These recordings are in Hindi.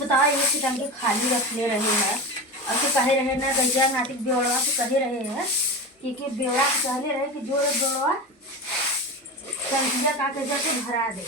बताओ ये कि टंकी खाली रख ले रहे हैं। अब तो कहे रहे ना गैया नाटिक बेवड़ा तो कहे रहे हैं कि बेवड़ा के कहले रहे कि जो बेवड़ा टंकिया का के जाके भरा दे।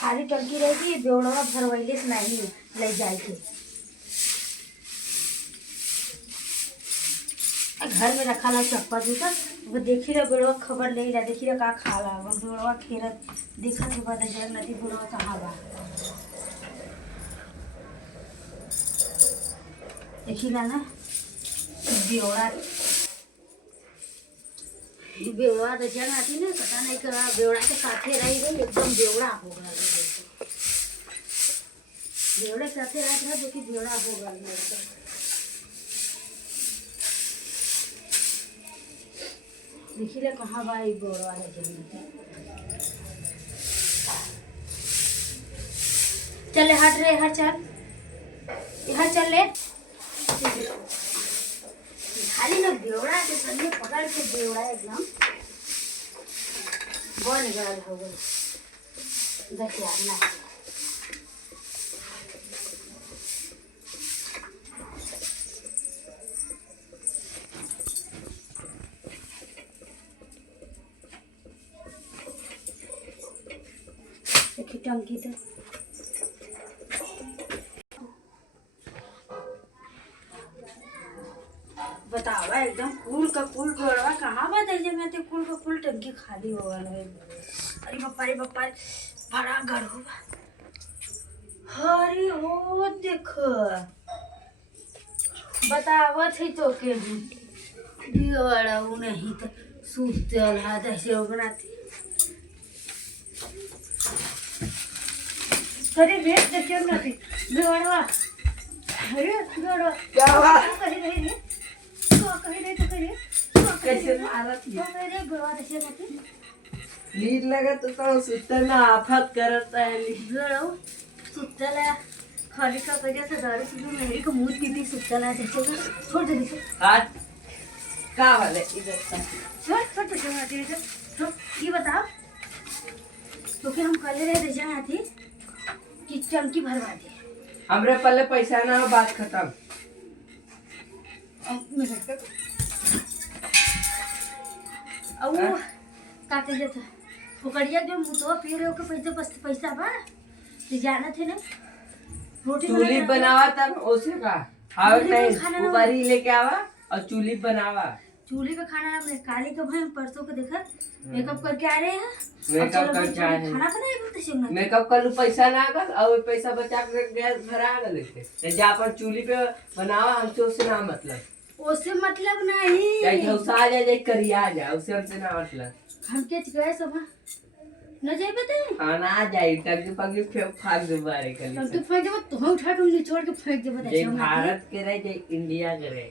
खाली टंकी रहेगी बेवड़ा भरवैले से नहीं ले जाए के घर में रखा ला चप्पा जूता वो देखी रहा बेड़वा खबर ले रहा देखी रहा का खा ला बेड़वा खेरा देखा के बाद जग नदी बेड़वा कहाँ बा देखी ला ना बेवड़ा बेवड़ा तो जग आती ना पता नहीं करा बेवड़ा के साथे रही गई एकदम बेवड़ा हो गया बेवड़े के साथे रह रहा जो कि बेवड़ा हो गया देखिए कहाँ बा बेवड़ा है जमीन चले हट रे हर चल यहाँ चल ले खाली ना बेवड़ा के संगे पकड़ के बेवड़ा एकदम बन गया हो गई देखिए ना देखिए टंकी तो बतावा एकदम कुल का कुल गोड़वा कहाँ बात है जब मैं कुल का कुल टंकी खाली हो गया है। अरे बप्पा बड़ा घर होगा हरी हो देखो बतावत है तो के बिगड़ा वो नहीं तो सूतल है जैसे वो बनाती अरे बेच देखिए बनाती बिगड़वा अरे बिगड़वा क्या बात कही रही है कैसे मारा थी मेरे बेवा देखे मत नींद लगा तो सुतल ना आफत करता है बेड़ो सुतल है खाली का वजह से दारू पी मेरी को मुंह पीपी सुतल है देखो छोड़ दे देखो हाथ का वाले इधर का छोड़ तो आती है तो ये बताओ तो कि हम कल रहे दे जाए थी कि टंकी भरवा दे हमरे पल्ले पैसा ना बात खत्म अब वो का कहे था फुकड़िया जो मुतवा पी रहे हो के पैसा बा तो जाना थे ना रोटी चूल्ही बनावा तब ओसे का आवे नहीं ऊपरी लेके आवा और चूल्ही बनावा चूल्ही पे खाना हमने काली का भाई परसों को देखा मेकअप करके आ रहे हैं मेकअप करके आए हैं खाना बनाए बोलते शिवना मेकअप कर लू पैसा ना कर और पैसा बचा के गैस भरा के लेते जा पर चूल्ही पे बनावा हमसे उससे ना मतलब उससे मतलब नहीं या झौसा आ जाए करिया आ जाए उससे हमसे ना मतलब हम के गए सब न जाए बते खाना आ जाए टंकी पगी फेंक फाक दोबारे कर हम तो फेंक देबो तो हम उठा के छोड़ के फेंक देबो जे भारत के रहे जे इंडिया के रहे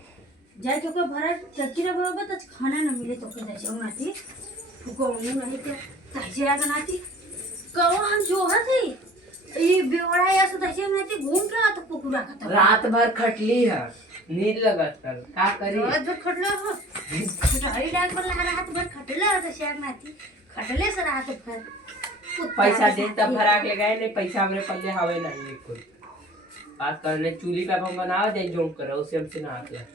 जाए तो कोई भारत चक्की रे बाबा तो खाना ना मिले तो के जाए उनाती फुको नहीं तो तहजे आ बनाती कहो हम जो हथी ये बेवड़ा या सो तहजे में घूम के आ तो पुकुरा खत्म रात भर खटली है नींद लगत कर का करी रात भर खटला हो खटाई डाक पर लगा रात भर खटला तो शेर नाती खटले से रात भर पैसा दे तब भरा के गए नहीं पैसा हमरे पल्ले हवे नहीं है कोई बात करने चूल्ही पे हम बनावा दे जो करो उसे हमसे ना आते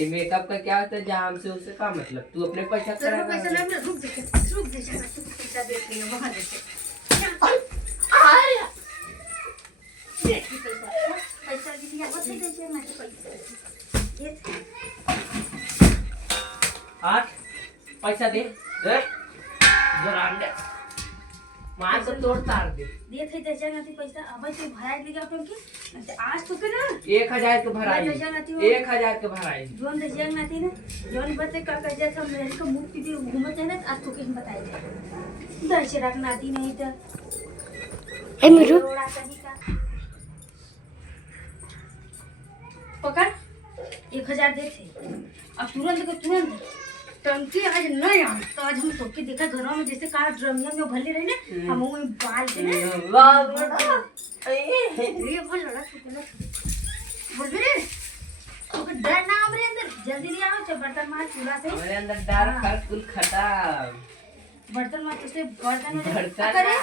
ये मेकअप का क्या होता है जहाँ हमसे उससे का मतलब तू अपने पैसा तेरे पैसा ना रुक दे तू पैसा दे के वहां दे अरे देख पैसा दिया वो दे दे मैं पैसा ये आठ पैसा दे जरा अंडे मार तो तोड़ तार दे थे जैसे नाती पैसा अब तो भरा ले गया टंकी आज तो के ना 1000 के भराई 1000 के भराई जोन दे जंग नाती ना जोन बते का कह जा हम मेरे को मुंह पीपी घूमत है ना आज तो के हम बताई दे दर्श रख नाती नहीं तो ए मिरु पकड़ 1000 दे थे अब तुरंत टंकी आज नहीं आ तो आज हम तो के देखा घरों में जैसे कार ड्रमिया में भले रहे ना हम वो बाल के ना वाह बेटा ये बोल लड़ा बोल रे तो डर ना हमरे अंदर जल्दी नहीं आओ च बर्तन मार चूल्हा से हमरे अंदर डर कर कुल खत्म बर्तन मार तो से बर्तन बर्तन करे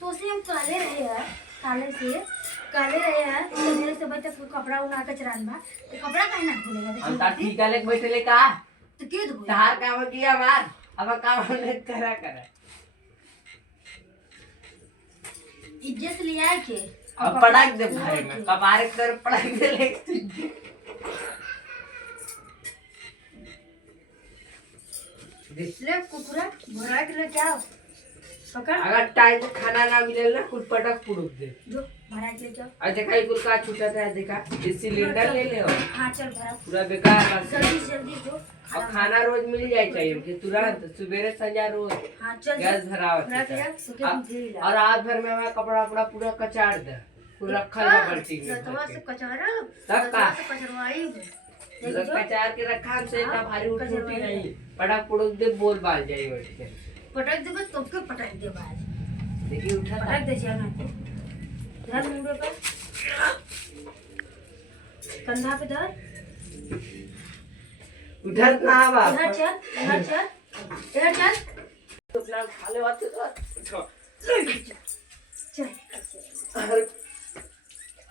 तो से हम काले रहे यार काले रहे यार तो मेरे से बच्चा कपड़ा उना के चरान बा तो कपड़ा काहे ना धोलेगा हम ता ठीका लेके बैठले का तो क्यों धोए तार काम किया मार अब काम ने करा इज्जत से लिया के अब पटाक दे भाई में कबारे कर पटाक दे ले ले कुकुरा भरा के ले क्या पकड़ अगर टाइम से खाना ना मिले ना कुछ पटक पुड़क दे जो भरा के ले जाओ और देखा ये कुल का छूटा था देखा ये सिलेंडर ले ले हाँ चल भरा पूरा बेकार बात जल्दी जल्दी जो और खाना रोज मिल जाए चाहिए कि तुरंत सवेरे संजा रोज हाँ चल गैस भरावत भरा के रख सुखे तुम धीरे ला और रात भर में हमारा कपड़ा वपड़ा पूरा कचाड़ दे पूरा रखल है बाल्टी में लतवा से कचरा तब का से कचरवाई कचाड़ के रखा हमसे इतना भारी उठी नहीं पटक पुड़क दे बोल बाल जाए बैठ के पटक देबे तो के पटक दे बाद देखिए उठा था पटक दे जाना धर मुंडे पर कंधा पे धर उधर ना आवा इधर चल अपना खा ले बात तो चल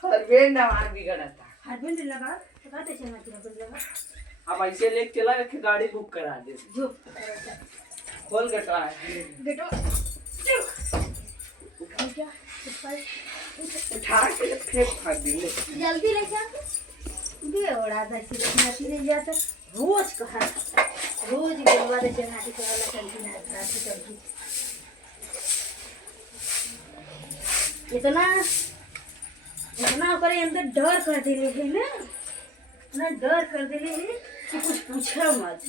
हर बेन ना मार बिगड़ा था हस्बैंड लगा लगा दे चलना तेरा लगा अब ऐसे लेके चला के गाड़ी बुक करा दे जो खोल गटा है गेटो क्या उठा के फेंक फाड़ दे ले जल्दी ले जा बेवड़ा दसी नाटी ले जाता रोज कहा रोज बेवड़ा दसी नाटी कराला चलती ना रात चलती इतना करे अंदर डर कर दे है ना इतना डर कर दे कि कुछ पूछो मत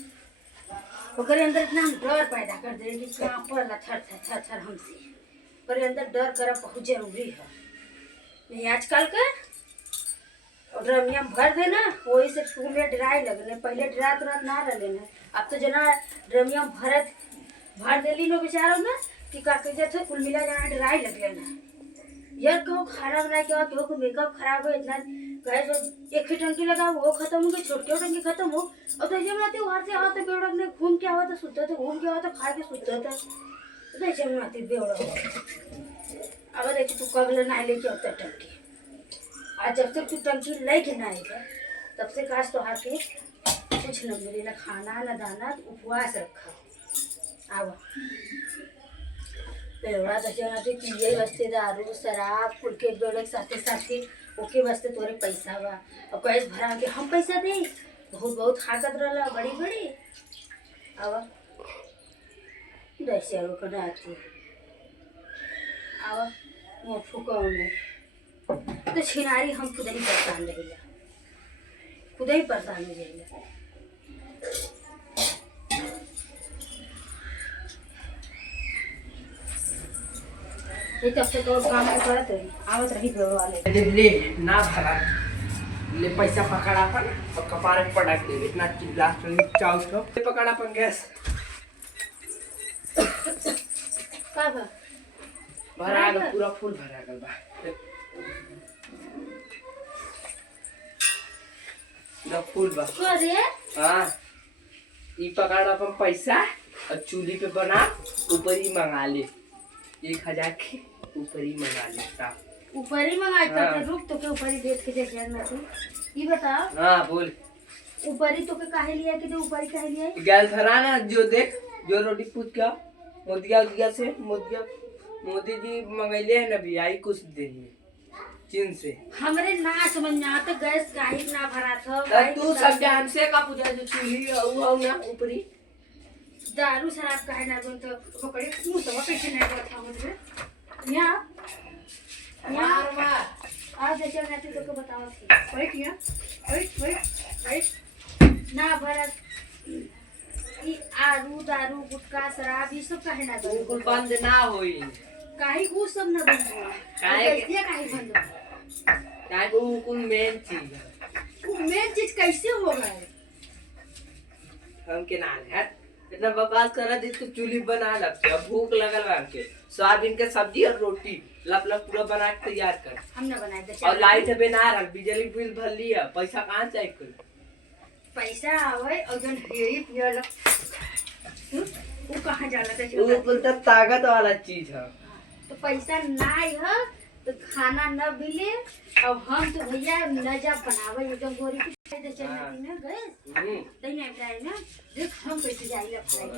ओकरे अंदर इतना डर पैदा कर दे कि कहाँ पर थर थर हमसे ओकरे अंदर डर करब बहुत जरूरी है नहीं आजकल का ड्रमिया भर दे ना वही से स्कूल में डराए लगने पहले डरा तुरंत ना रह लेना अब तो जना ड्रमिया भर देली लो बेचारो ना कि का कह जाते कुल मिला जाना डराए लग लेना यार कहो खाना बना के कहो को मेकअप खराब हो इतना कहे जो एक ही टंकी लगा वो खत्म हो गई छोटी टंकी खत्म हो और तो ऐसे बनाते वहाँ से आओ तो बेवड़ा ने घूम के आओ तो सुता था घूम के आओ तो खा के सुता था तो ऐसे बनाते बेवड़ा अब देखिए तू कब लेना लेके आता टंकी आज जब तक तू टंकी लेके ना आएगा तब से काश तो हाथ के कुछ न मिले ना खाना ना दाना तो उपवास रखा आवा बेवड़ा दसे नाते पिए वास्ते दारू शराब कुल के बेवड़े साथे साथे ओके वास्ते तोरे पैसा बा और कैस भरा के हम पैसा दे बहुत बहुत खाकत रहला बड़ी बड़ी आवा दसे रो कना आती आवा वो फुकाओ में तो छिनारी हम खुद ही परेशान रहिला खुद ही परेशान हो जाइला ये तब से तो काम करत रही आवत रही बेवड़ वाले ले ना भरा ले पैसा पकड़ा अपन और कपारे पे पटक दे इतना लास्ट में चाउ तो पकड़ा अपन गैस का बा भरा गल पूरा फुल भरा गल बा ना फुल बा अरे हां ई पकड़ा अपन पैसा और चूल्ही पे बना ऊपर ही मंगा ले 1000 के ऊपर ही मंगा लेता ऊपर ही मंगाई तो रुक तो के ऊपर ही देख के देख ना तू ये बता हां बोल ऊपर ही तो के काहे लिया कि तो ऊपर ही काहे लिया गैस भरा ना जो देख जो रोटी पूछ का मोदिया से मोदी जी मंगैले है ना भी आई कुछ दिन में चीन से हमरे ना समझ में आता गैस काहे ना भरा था तब तू सब जान से का पूछा जो चूल्ही हो ना ऊपरी दारू शराब काहे ना बन तो पकड़े मुंह से कैसे नहीं रखा मुझे यहाँ मार आज जैसे मैं तो बताओ थी वही किया वही ना भरा ई आरू दारू गुटखा शराब ये सब काहे ना बिल्कुल बंद ना होई काहे वो सब ना बंद हुआ काहे बंद काहे वो कुल मेन चीज है मेन चीज कैसे होगा हम के ना हट इतना बकवास कर रहा तो चूल्ही बना लगते अब भूख लगल बा के सोयाबीन के सब्जी और रोटी लप लप पूरा बना के तैयार कर हमने बनाए दे और लाइट पे ना रख बिजली बिल भर लिया पैसा कहाँ चाहिए कुल पैसा आवे और जन हेरी पियल वो कहाँ जाला था वो कुल तो ताकत वाला चीज है तो पैसा ना है तो खाना न मिले। अब हम तो भैया न जा बनावे एकदम गोरी की दे चल ना गए नहीं आए ना। देख हम कैसे जाइला फ्राई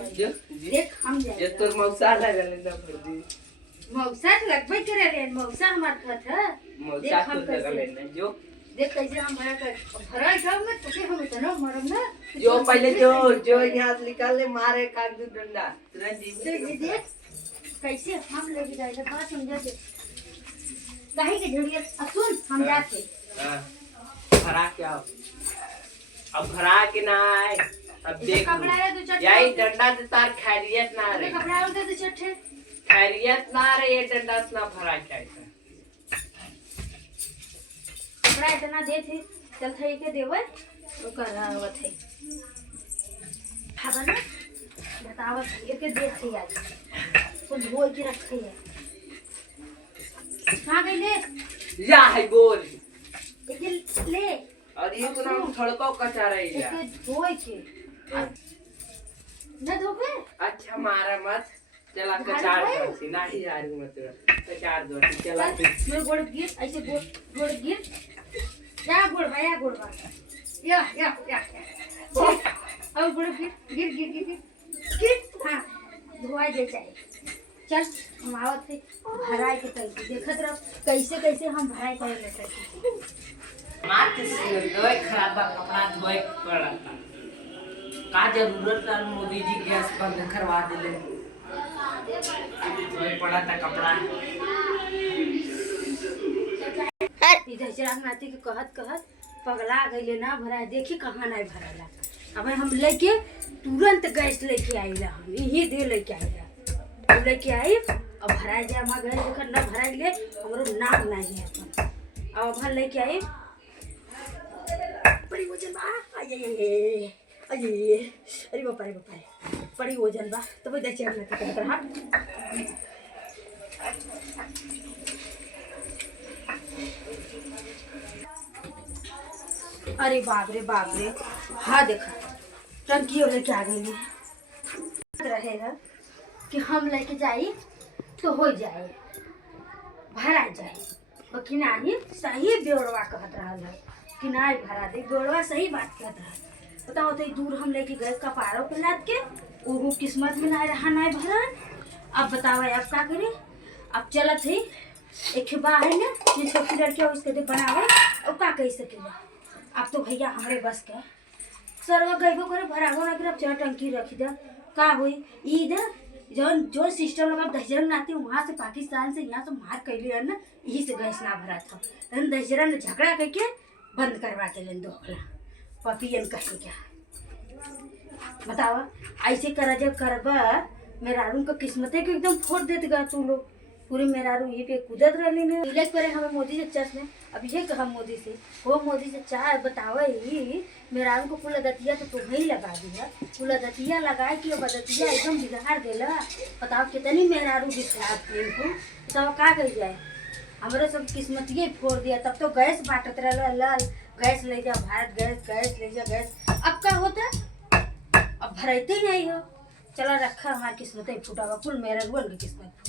देख हम जाए ये तोर मौसा लगल ना भौजी मौसा लगबे करे रे मौसा हमार खत है मौसा को लगल ना जो देख कैसे हम भरा कर भरा जाओ ना तो हम इतना मरम ना जो पहले जो यहाँ से निकाल ले मारे काट दू डंडा तुरंत जी देख कैसे हम लेके जाएगा बात समझा दे काहे के झड़िया सुन हम जाते हां भरा क्या अब भरा के ना आए अब देख कपड़ा है तो चट्टे यही डंडा से तार खैरियत ना रे कपड़ा होते तो चट्टे खैरियत ना रे ये डंडा से ना भरा क्या है कपड़ा इतना दे थे चल थे के देवे वो कर रहा हुआ थे खबर ना बतावत एक दे थे आज तो धो के रखे है कहां गई ले या है बोल एक ले और ये को नाम थड़को कचा रही है एक धो के न धोबे अच्छा मारा मत चला कचार दो सी नहीं यार मत कचार दो चला मेरे गोड़ गिर ऐसे गोड़ गिर क्या गोड़ भाया गोड़ बा या अब गोड़ गिर हां धोआ दे चाहिए चल हम आवत थे भराई के कैसे देखत रहो कैसे कैसे हम भराई करे ले सकते मात से धोए खराब कपड़ा धोए पड़ा का जरूरत था मोदी जी गैस बंद करवा दिले धोए पड़ा था कपड़ा इधर चला नाती के कहत पगला गईले ना भराई देखी कहां नहीं भराला अब हम लेके तुरंत गैस लेके आइला हम यही दे लेके आइला लेके आई अब भराई जाए हमारा गैस देखकर न भराई ले हमरो नाम नहीं है अपन अब हम लेके आई बड़ी वजन बा अरे बाप रे बड़ी वजन बा तब देखिए हम लेके कहत रहा अरे बाप रे हाँ देखा टंकी लेके आ गई रहेगा कि हम लेके जाई तो हो जाए भरा जाए बाकी नहीं सही बेवड़वा कहत रहा है कि नहीं भरा दे बेवड़वा सही बात कहत रहा बताओ तो दूर हम लेके गए कपारों पे लाद के वो किस्मत में नहीं रहा नहीं भरा अब बताओ अब क्या करे अब चलत है एक बा है ना ये छोटी लड़की उसके दे बनावे अब क्या कह सकेला अब तो भैया हमारे बस के सरवा गईबो करे भरागो ना कर चढ़ टंकी रखी दे का हुई इधर जो सिस्टम लगा दहजरन नाते वहाँ से पाकिस्तान से यहाँ से मार कैले है ना यही से गैस ना भरा था लेकिन दहजरन ने झगड़ा करके बंद करवा के लेन दोखला पपियन कहे क्या बतावा ऐसे करा जब करबा मेरा रूम का किस्मत है कि एकदम फोड़ देते गा तू लोग पूरी मेरा रूम यहीं पे कूदत रही ने इलेक्ट करे हमें मोदी से चर्च में अब ये कहा मोदी से वो मोदी से चाह बतावा ही मेरा रूम को पुला दतिया तो वही लगा दिया पुला दतिया लगाए कि बदतिया एकदम बिगाड़ देला बताओ कितनी मेरा रूम बिखरा इनको बताओ का कर जाए हमारे सब किस्मत ये फोड़ दिया तब तो गैस बांटत रहा लाल गैस ले जा भारत गैस ले जा गैस अब क्या होता अब भरते नहीं हो चला रखा हमारी किस्मत फूटा हुआ कुल मेरा रूम की किस्मत